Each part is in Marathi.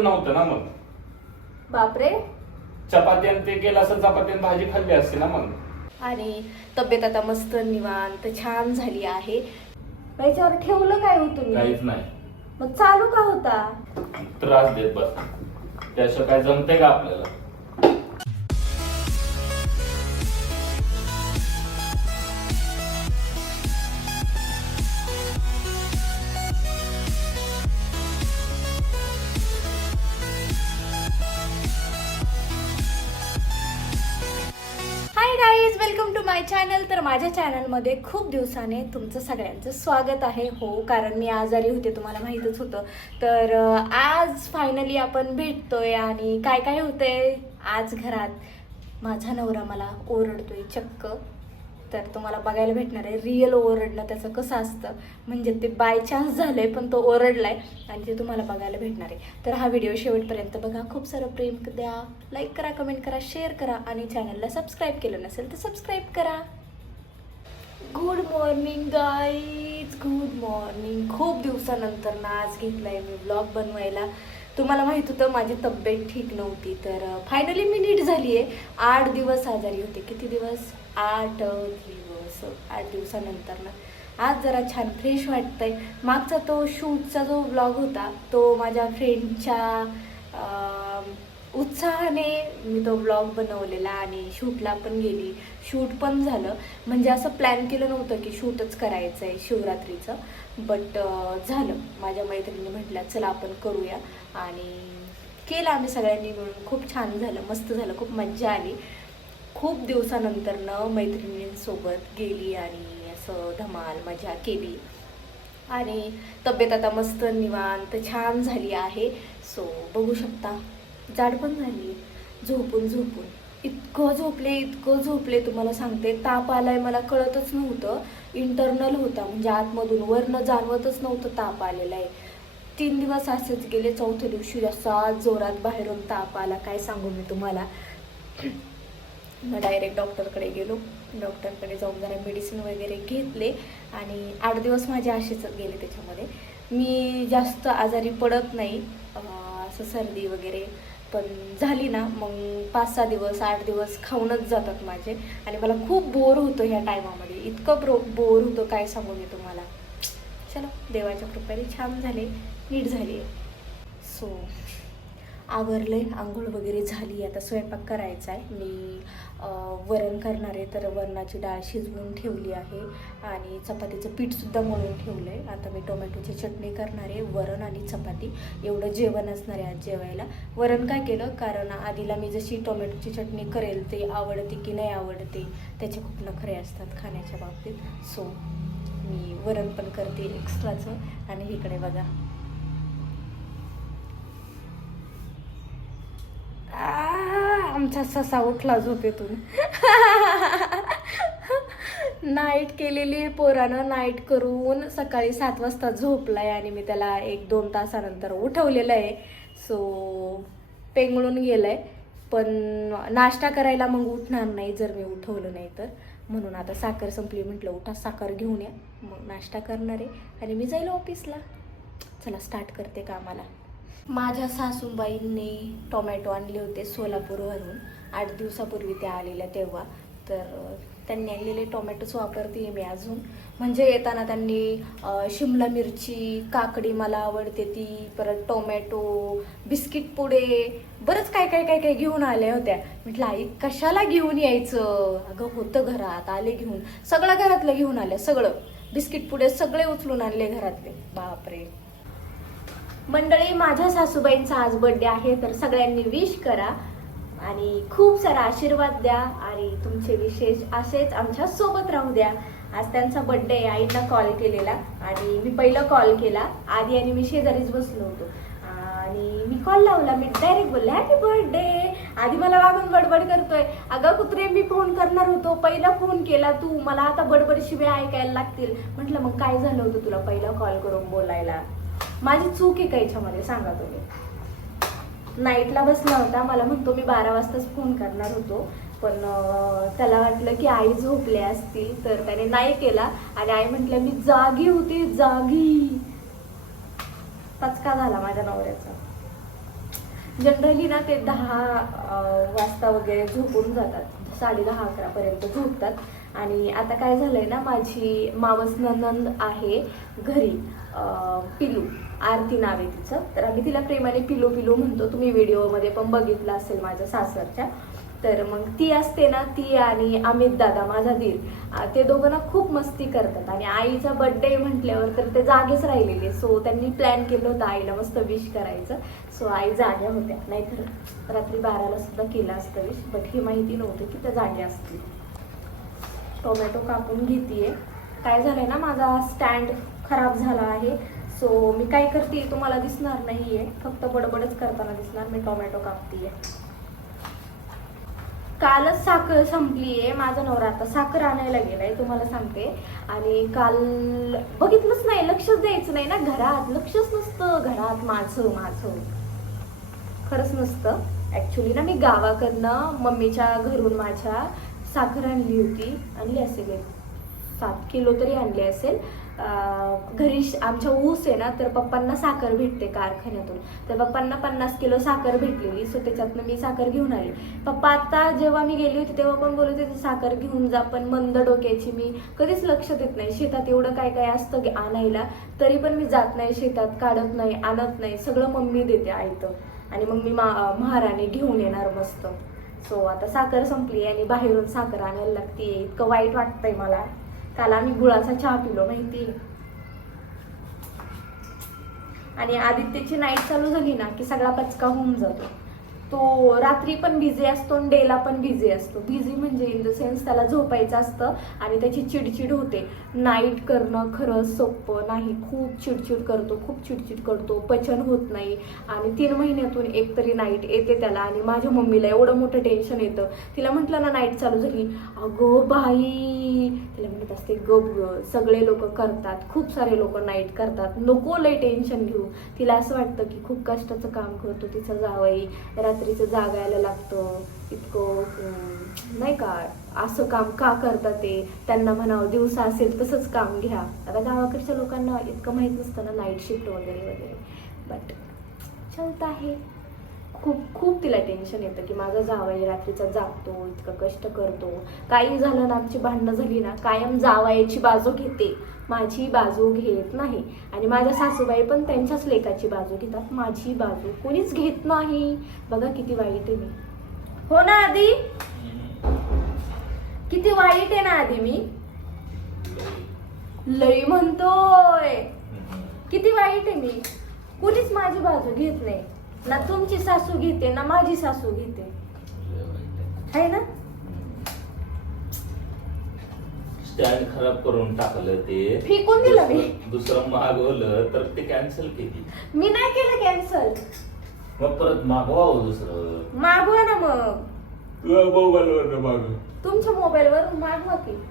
केलंच नव्हतं ना मग. बापरे. चपाती आणि ते केलं असं चपाती आणि भाजी खाल्ली असते ना मग. आणि तब्येत आता मस्त निवांत छान झाली आहे. याच्यावर ठेवलं काय हो तुम्ही? काहीच नाही. मग चालू का होता? त्रास देत बस. त्याशिवाय काय जमते का आपल्याला? Guys welcome to my channel तर माझ्या चॅनलमध्ये खूप दिवसाने तुमचं सगळ्यांचं स्वागत आहे. हो कारण मी आजारी होते तुम्हाला माहीतच होतं. तर आज फायनली आपण भेटतोय आणि काय काय होतंय? आज घरात माझा नवरा मला ओरडतोय चक्क. तर तुम्हाला बघायला भेटणार आहे. रिअल ओरडणं त्याचं कसं असतं? म्हणजे ते बाय चान्स झालंय पण तो ओरडलाय आणि ते तुम्हाला बघायला भेटणार आहे. तर हा व्हिडिओ शेवटपर्यंत बघा. खूप सारं प्रेम द्या. लाईक करा कमेंट करा शेअर करा आणि चॅनलला सबस्क्राईब केलं नसेल तर सबस्क्राईब करा. Good morning guys good morning खूप दिवसानंतर ना आज घेतलाय मी ब्लॉग बनवायला. तुम्हाला माहीत होतं माझी तब्येत ठीक नव्हती. तर फायनली मी नीट झाली आहे आठ दिवस आजारी होते. किती दिवस? आठ दिवस आठ दिवसानंतर ना आज जरा छान फ्रेश वाटतंय. मागचा तो शूटचा जो ब्लॉग होता तो माझ्या फ्रेंडच्या उत्साहाने मी तो ब्लॉग बनवलेला आणि शूटला पण गेली. शूट पण झालं. म्हणजे असं प्लॅन केलं नव्हतं की शूटच करायचं आहे शिवरात्रीचं बट झालं. माझ्या मैत्रिणी म्हटलं चला आपण करूया. आणि केलं आम्ही सगळ्यांनी मिळून. खूप छान झालं. मस्त झालं. खूप मज्जा आली. खूप दिवसानंतरनं मैत्रिणींसोबत गेली आणि असं धमाल मजा केली. आणि तब्येत आता मस्त निवांत छान झाली आहे. सो बघू शकता. जाड पण झाली. झोपून झोपून. इतकं झोपले इतकं झोपले तुम्हाला सांगते. ताप आलाय मला कळतच नव्हतं. इंटरनल होता म्हणजे आतमधून वरनं जाणवतच नव्हतं ताप आलेला आहे. तीन दिवस असेच गेले चौथ्या दिवशी असा जोरात बाहेरून ताप आला काय सांगू मी तुम्हाला. मग डायरेक्ट डॉक्टरकडे गेलो. डॉक्टरकडे जाऊन जरा मेडिसिन वगैरे घेतले आणि आठ दिवस माझे असेच गेले त्याच्यामध्ये. मी जास्त आजारी पडत नाही असं सर्दी वगैरे पण झाली ना मग पाच सहा दिवस आठ दिवस खाऊनच जातात माझे. आणि मला खूप बोर होतं ह्या टायमामध्ये इतकं ब्रो बोर होतं काय सांगू मी तुम्हाला. चलो देवाच्या कृपेने छान झाले नीट झाली. सो आवरले आंघोळ वगैरे झाली आता स्वयंपाक करायचा आहे. मी वरण करणार आहे तर वरणाची डाळ शिजवून ठेवली आहे आणि चपातीचं पीठसुद्धा मळून ठेवलं आहे आता मी टोमॅटोची चटणी करणार आहे वरण आणि चपाती. एवढं जेवण असणार आहे आज जेवायला. वरण काय केलं? कारण आधीला मी जशी टोमॅटोची चटणी करेल ते आवडते की नाही आवडते त्याचे खूप नखरे असतात खाण्याच्या बाबतीत. सो मी वरण पण करते एक्स्ट्राचं आणि इकडे बघा. आमचा ससा उठला झोपेतून. नाईट केलेली पोरानं नाईट करून सकाळी सात वाजता झोपलाय आणि मी त्याला एक दोन तासानंतर उठवलेलं आहे. सो पेंगळून गेलंय. पण नाश्ता करायला मग उठणार नाही जर मी उठवलं नाही तर. म्हणून आता साखर संपली म्हटलं उठा साखर घेऊन या. मग नाश्ता करणार आहे. आणि मी जाईल ऑफिसला चला स्टार्ट करते कामाला. माझ्या सासूबाईंनी टोमॅटो आणले होते सोलापूरवरून. आठ दिवसापूर्वी त्या आलेल्या तेव्हा. तर त्यांनी आणलेले टोमॅटोच वापरते मी अजून. म्हणजे येताना त्यांनी शिमला मिरची काकडी मला आवडते ती परत टोमॅटो बिस्किट पुडे बरंच काय काय काय काय घेऊन आल्या होत्या. म्हटलं आई कशाला घेऊन यायचं? अगं होतं घरात आले घेऊन. सगळं घरातलं घेऊन आल्या सगळं. बिस्किट पुडे सगळे उचलून आणले घरातले. बापरे. मंडळी माझ्या सासूबाईंचा आज बर्थडे आहे तर सगळ्यांनी विश करा आणि खूप सारा आशीर्वाद द्या आणि तुमचे विशेष असेच आमच्यासोबत राहू द्या. आज त्यांचा बर्थडे आहे आईंना कॉल केलेला आणि मी पहिला कॉल केला. आधी आणि मी शेजारीच बसलो होतो. आणि मी कॉल लावला मी डायरेक्ट बोलले हॅपी बर्थडे आधी मला वागून बडबड करतोय. अगं कुत्रे मी फोन करणार होतो. पहिला फोन केला तू. मला आता बडबड शिव्या ऐकायला लागतील. म्हटलं मग काय झालं होतं तुला पहिला कॉल करून बोलायला? माझी चूक आहे का याच्यामध्ये? सांगा तुम्ही. नाईटला बसला होता मला म्हणतो मी बारा वाजताच फोन करणार होतो. पण त्याला वाटलं की आई झोपल्या असतील तर त्याने नाही केला. आणि आई म्हटलं मी जागी होती जागी. पचका झाला माझ्या नवऱ्याचा. जनरली ना ते दहा वाजता वगैरे झोपून जातात. साडे दहा अकरापर्यंत झोपतात. आणि आता काय झालंय ना माझी मावस नंद आहे घरी पिलू. आरती नाव आहे तिचं. तर आम्ही तिला प्रेमाने पिलू पिलू म्हणतो. तुम्ही व्हिडिओमध्ये पण बघितलं असेल माझ्या सासरच्या. तर मग ती असते ना ती आणि अमित दादा माझा दीर. ते दोघं ना खूप मस्ती करतात. आणि आईचा बर्थडे म्हटल्यावर तर ते जागेच राहिलेले सो त्यांनी प्लॅन केलं होतं आईला मस्त विश करायचं. सो आई जाग्या होत्या. नाहीतर रात्री बाराला सुद्धा केला असतं विश बट ही माहिती नव्हती की त्या जाग्या असतील. टोमॅटो कापून घेतीये. काय झालंय ना माझा स्टँड खराब झाला आहे. सो मी काय करते तुम्हाला दिसणार नाही आहे फक्त बडबडच करताना दिसणार. मी टोमॅटो कापतीये. कालच साखर संपली आहे माझा नवरा आता साखर आणायला गेलाय तुम्हाला सांगते. आणि काल बघितलंच नाही लक्षच द्यायचं नाही ना. घरात लक्षच नसतं. घरात माझं माझं. खरंच नसतं. ॲक्च्युली ना मी गावाकडनं मम्मीच्या घरून माझ्या साखर आणली होती. आणली असेल गेली सात किलो तरी आणली असेल. घरी आमच्या ऊस आहे ना तर पप्पांना साखर भेटते कारखान्यातून. तर पप्पांना पन्नास किलो साखर भेटलेली सो त्याच्यातनं मी साखर घेऊन आली. पप्पा आता जेव्हा मी गेली होती तेव्हा पण बोलत होते साखर घेऊन जा पण मंद डोक्याची मी कधीच लक्ष देत नाही. शेतात एवढं काय काय असतं की आणायला तरी पण मी जात नाही शेतात काढत नाही आणत नाही. सगळं मम्मी देते आयतं आणि मग मी मा महाराणी घेऊन येणार मस्त. सो आता साखर संपली आणि बाहेरून साखर आणायला लागते इतकं वाईट वाटतंय मला. काल आम्ही गुळाचा चहा पिलो माहिती? आणि आदित्यची नाईट चालू झाली ना की सगळा पचका होऊन जातो. तो रात्री पण बिझी असतो आणि डेला पण बिझी असतो. बिझी म्हणजे इन द सेन्स त्याला झोपायचं असतं आणि त्याची चिडचिड होते. नाईट करणं खरंच सोपं नाही. खूप चिडचिड करतो खूप चिडचिड करतो. पचन होत नाही. आणि तीन महिन्यातून एक तरी नाईट येते त्याला आणि माझ्या मम्मीला एवढं मोठं टेन्शन येतं. तिला म्हटलं ना नाईट चालू झाली. अगो बाई. तिला म्हणत असते गप ग. सगळे लोक करतात. खूप सारे लोक नाईट करतात. नको लय टेन्शन घेऊ. तिला असं वाटतं की खूप कष्टाचं काम करतो तिचं जावई. रात्रीचं जागायला लागतं. इतकं नाही का असं काम का करतात ते? त्यांना म्हणावं दिवसा असेल तसंच काम घ्या. आता गावाकडच्या लोकांना इतकं माहीत नसतं ना नाईट शिफ्ट वगैरे वगैरे. बट चलत आहे. खूप खूप तिला टेन्शन येतं की माझा जावाई रात्रीचा जागतो इतकं कष्ट करतो. काही झालं ना आमची भांडणं झाली ना कायम जावायची बाजू घेते. माझी बाजू घेत नाही. आणि माझ्या सासूबाई पण त्यांच्याच लेकाची बाजू घेतात. माझी बाजू कोणीच घेत नाही. बघा किती वाईट आहे मी. हो ना आधी? किती वाईट आहे ना आधी मी? लई म्हणतोय. किती वाईट आहे मी. कुणीच माझी बाजू घेत नाही. ना तुमची सासू घेते ना माझी सासू घेते. आहे ना? स्टँड खराब करून टाकलं ते. फेकून दिलं मी. दुसरं- दुसरं मागवलं तर ते कॅन्सल केली. मी नाही केलं कॅन्सल मग परत मागवावं दुसरं? मागवा ना मग. तुझ्या मोबाईलवर मागव. तुमच्या मोबाईलवर मागवा की.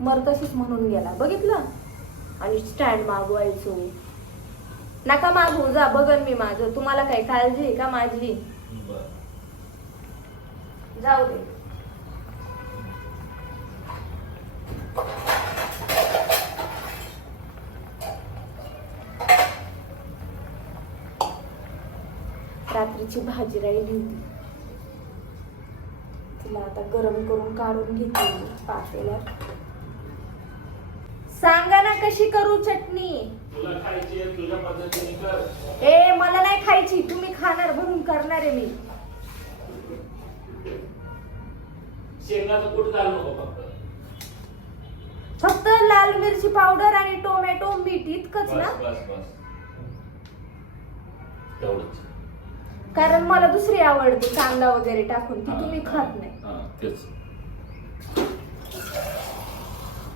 मर तशीच म्हणून गेला. बघितलं? आणि स्टँड मागवायचो. नका मागू जा बघन मी माझं. तुम्हाला काय काळजी आहे का माझी. जाऊ दे. रात्रीची भाजी राहिली होती. तिला आता गरम करून काढून घेतली पातेला सांगा ना कशी करू चटणी? ए मला नाही खायची तुम्ही खाणार म्हणून करणार आहे मी. फक्त. लाल मिरची पावडर आणि टोमॅटो मीठ इतकंच ना? कारण मला दुसरी आवडते कांदा वगैरे टाकून ती तुम्ही खात नाही. हा, तेच.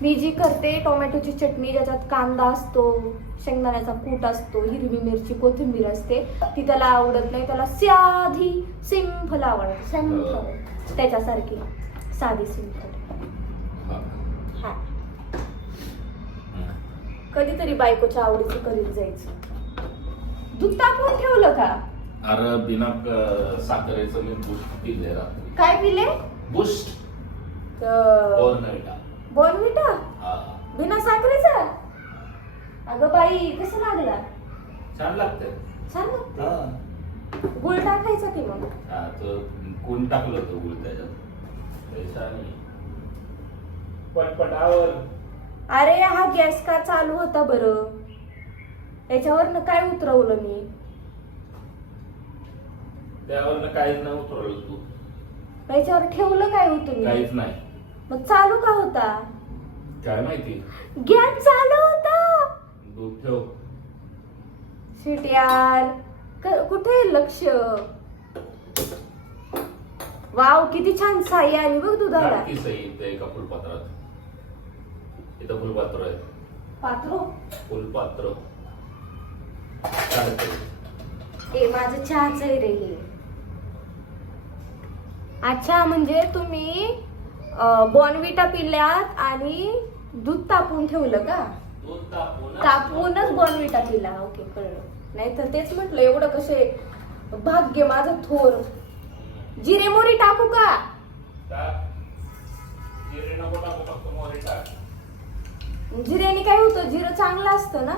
मी जी करते टोमॅटोची चटणी ज्याच्यात कांदा असतो शेंगदाण्याचा कूट असतो हिरवी मिरची कोथिंबीर असते ती त्याला आवडत नाही त्याला साधी सिंपल आवडते सिंपल. त्याच्यासारखी साधी सिंपल. हा. हा. कधीतरी बायकोच्या आवडीचं करीत जायचं. दूध तापवून ठेवलं का? अरे बिना क- साखरेचं मी बुस्ट पिले रात्री. काय पिले बुस्ट तर बॉर्नविटा बॉर्नविटा हा. बिना साखरेचा? अगं बाई कसं लागला? छान लागतंय. छान लागतं. हा. गुळ टाकायचा की मग? हा, कोण टाकलं होतं गुळ त्याच्यात. लय छान आहे. पटपट आवर अरे हा गॅस का चालू होता बरं? याच्यावरनं काय उतरवलं मी? त्यावर काहीच नाही उतरवलं तू. याच्यावर ठेवलं काय होतं मी काहीच नाही. मग चालू का होता? काय माहिती? गॅस चालू होता. दूध ठेव. शिट यार क- कुठे आहे लक्ष? वाव किती छान साई आली बघ दुधाला. टाकी सही इथे एका फुलपात्रात. इथं फुलपात्र आहे पात्रो? फुलपात्र. चालतंय. ए माझं चहाच आहे रे हे. अच्छा म्हणजे तुम्ही बॉनविटा पिल्यात आणि दूध तापून ठेवलं का? दूध तापून तापवूनच बॉनविटा पिला. ओके कळलं. नाही तर तेच म्हटलं एवढं कसे भाग्य माझं थोर. जिरे मोरी टाकू का? टाक. जिरे नको टाकू, फक्त मोहरी टाक. जिऱ्याने काय होतं? जिरं चांगलं असतं ना.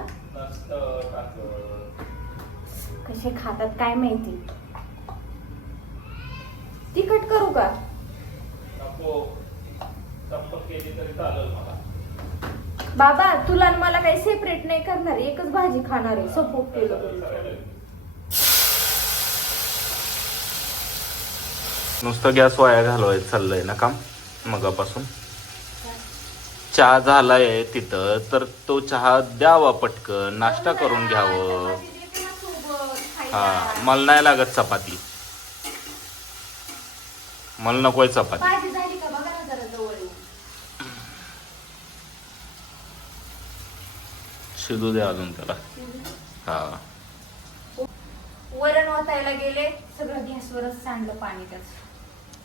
कसे खातात काय माहिती? तिखट करू का बाबा तुला आणि मला काही सेपरेट नाही करणार एकच भाजी खाणार आहे सपोर्ट केलं. नुसतं गॅस वाया घालवायचं चाललंय ना काम मगापासून चहा झालाय तिथं तर तो चहा द्यावा पटकन नाश्ता करून घ्यावं हा मला नाही लागत चपाती मला नकोय चपाती. भाजी झाली का? बघा ना जरा जवळ येऊन. शिजू दे अजून त्याला. हा. वरण ओतायला गेले सगळं गॅसवरच सांडलं पाणी त्याच.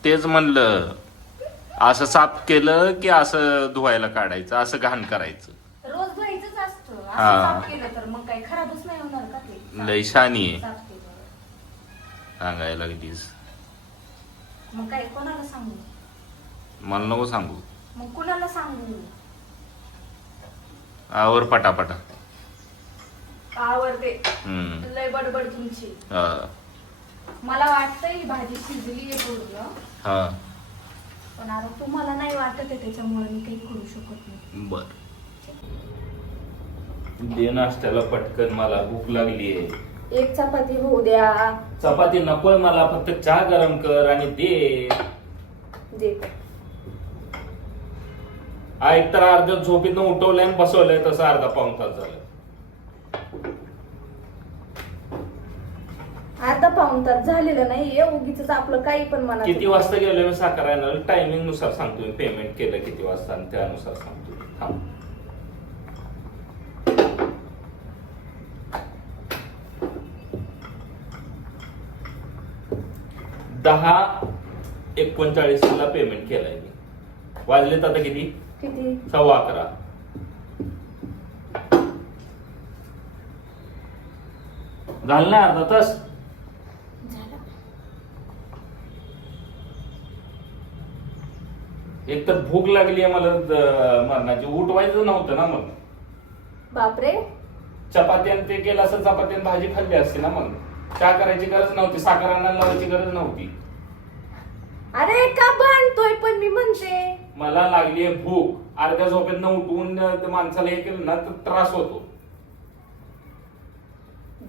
तेच म्हणलं असं साफ केलं की असं धुवायला काढायचं असं घाण करायचं. रोज धुवायचंच असतं. असं हा. साफ केलं तर मग काही खराबच नाही होणार का ते? लय शानी आहे. साफ केल्यावर. सांगायला लागलीस. मग काय कोणाला सांगू? मला नको सांगू. मग कुणाला सांगू? आवर पटापटा. आवडते हम्म. लय बडबड तुमची. हा. मला वाटतंय ही भाजी शिजली आहे पूर्ण. हा. पण आता तुम्हाला नाही वाटत आहे त्याच्यामुळे मी काही करू शकत नाही. बर. दे नाश्त्याला पटकन मला भूक लागली आहे एक चपाती होऊ द्या. चपाती नकोय मला फक्त चहा गरम कर आणि दे. देते एक तर अर्ध्या झोपीतनं उठवलंय आणि बसवलंय तसं अर्धा पाऊन तास झालं. अर्धा पाऊन तास झालेलं नाही उगीच आपलं काही पण म्हणा किती वाजता गेलो मी साखर आणायला? टायमिंगनुसार सांगतो मी पेमेंट केलं किती वाजता आणि त्यानुसार सांगतो. थांब. दहा एकोणचाळीस ला पेमेंट केलंय मी. वाजलेत आता किती? किती? सव्वा अकरा. झालं ना अर्धा तास? एक तर भूक लागली आहे मला द- मरणाची. उठवायचं नव्हतं ना मग. बापरे. चपाती आणि ते केलं असं चपाती आणि भाजी खाल्ली असती ना मग. चहा करायची गरज नव्हती? साखर आणायला लावायची गरज नव्हती. अरे का बांधतोय पण मी म्हणते. मला लागली आहे भूक. अर्ध्या झोपेतनं उठवून माणसाला हे केलं ना तर त्रास होतो.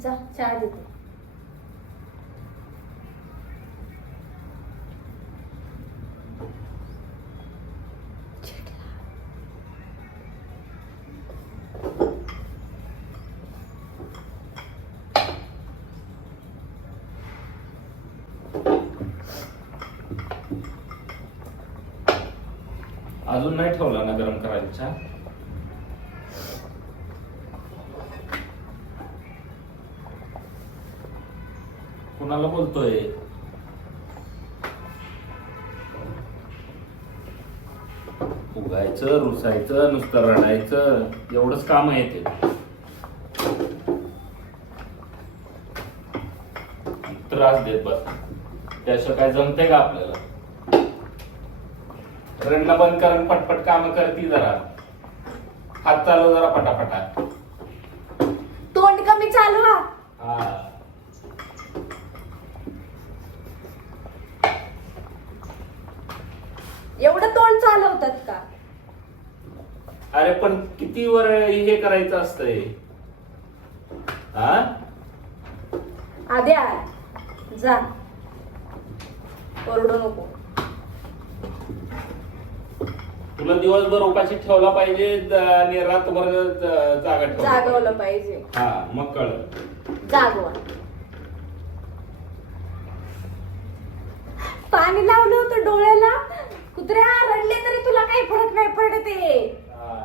जा चहा देते. कोणाला बोलतोय? उगायचं रुसायचं नुसतं रडायचं एवढंच काम आहे ते. त्रास देत बस. त्याशिवाय काय जमते का आपल्याला? रडणं बंद करून पटपट काम करती जरा. हात चालव जरा पटापटा तोंड कमी चालवा अरे पण किती वर हे करायचं असतंय? हा आद्या जा. ओरडू नको. तुला दिवसभर उपाशी ठेवला पाहिजे ज- आणि रात्रभर ज- जागा ठेवला जागवलं पाहिजे. हा मग कळ जागवा. पाणी लावलं होतं डोळ्याला? कुत्र्या रडले तरी तुला काही फरक नाही पडत आहे.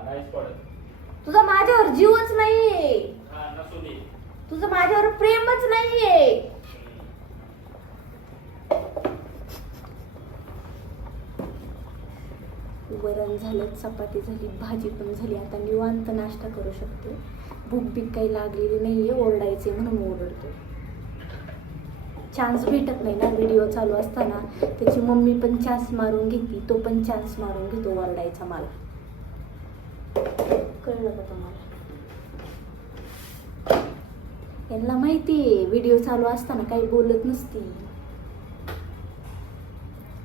नाहीच पडत. तुझा माझ्यावर जीवच नाहीये. हा नसू दे. तुझं माझ्यावर प्रेमच नाहीये. वरण झालं चपाती झाली भाजी पण झाली. आता निवांत नाश्ता करू शकते. भूक बीक काही लागलेली नाहीये ओरडायचे म्हणून ओरडतो चान्स भेटत नाही ना व्हिडिओ चालू असताना. त्याची मम्मी पण चान्स मारून घेते तो पण चान्स मारून घेतो वरडायचा मला. कळलं का तुम्हाला? यांना माहिती आहे व्हिडिओ चालू असताना काही बोलत नसती.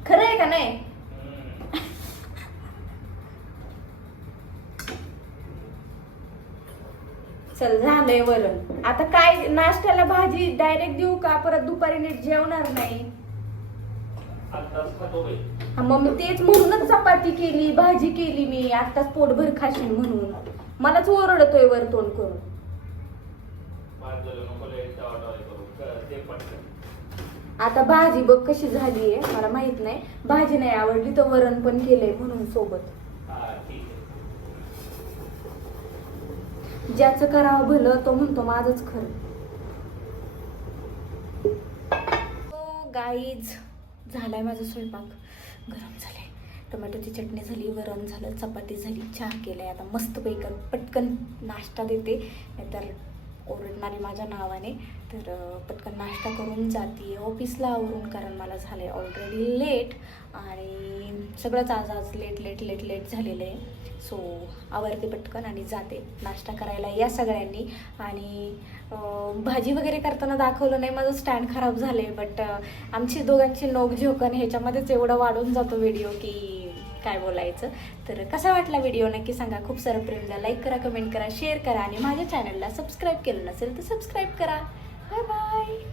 खरं आहे का नाही? चल झालंय वरण. आता काय नाश्त्याला भाजी डायरेक्ट देऊ का? परत दुपारी नीट जेवणार नाही. आत्ताच. हा, मग मी तेच म्हणूनच चपाती केली भाजी केली मी. आताच पोटभर खाशील म्हणून. मलाच ओरडतोय वर तोंड करून. आता भाजी बघ कशी झाली आहे मला माहीत नाही. भाजी नाही आवडली तर वरण पण केलंय म्हणून सोबत हा, ठीक आहे. ज्याचं करावं भलं तो म्हणतो माझंच खरं. हो, गाईज झालाय माझा स्वयंपाक. गरम झालाय. टोमॅटोची चटणी झाली वरण झालं चपाती झाली चहा केलाय. आता मस्त पैकन पटकन नाश्ता देते. नाहीतर ओरडणारी माझ्या नावाने तर पटकन नाश्ता करून जाते. ऑफिसला आवरून कारण मला झालं आहे ऑलरेडी लेट आणि सगळंच आज आज लेट लेट लेट लेट झालेलं आहे. सो आवरते पटकन आणि जाते. नाश्ता करायला या सगळ्यांनी. आणि भाजी वगैरे करताना दाखवलं नाही माझं स्टँड खराब झालं आहे बट आमची दोघांची नोक झोकण ह्याच्यामध्येच एवढं वाढून जातो व्हिडिओ की काय बोलायचं? तर कसा वाटला व्हिडिओ नक्की सांगा. खूप सारं प्रेम द्या. लाईक करा कमेंट करा शेअर करा आणि माझ्या चॅनलला सबस्क्राईब केलं नसेल तर सबस्क्राईब करा. Bye bye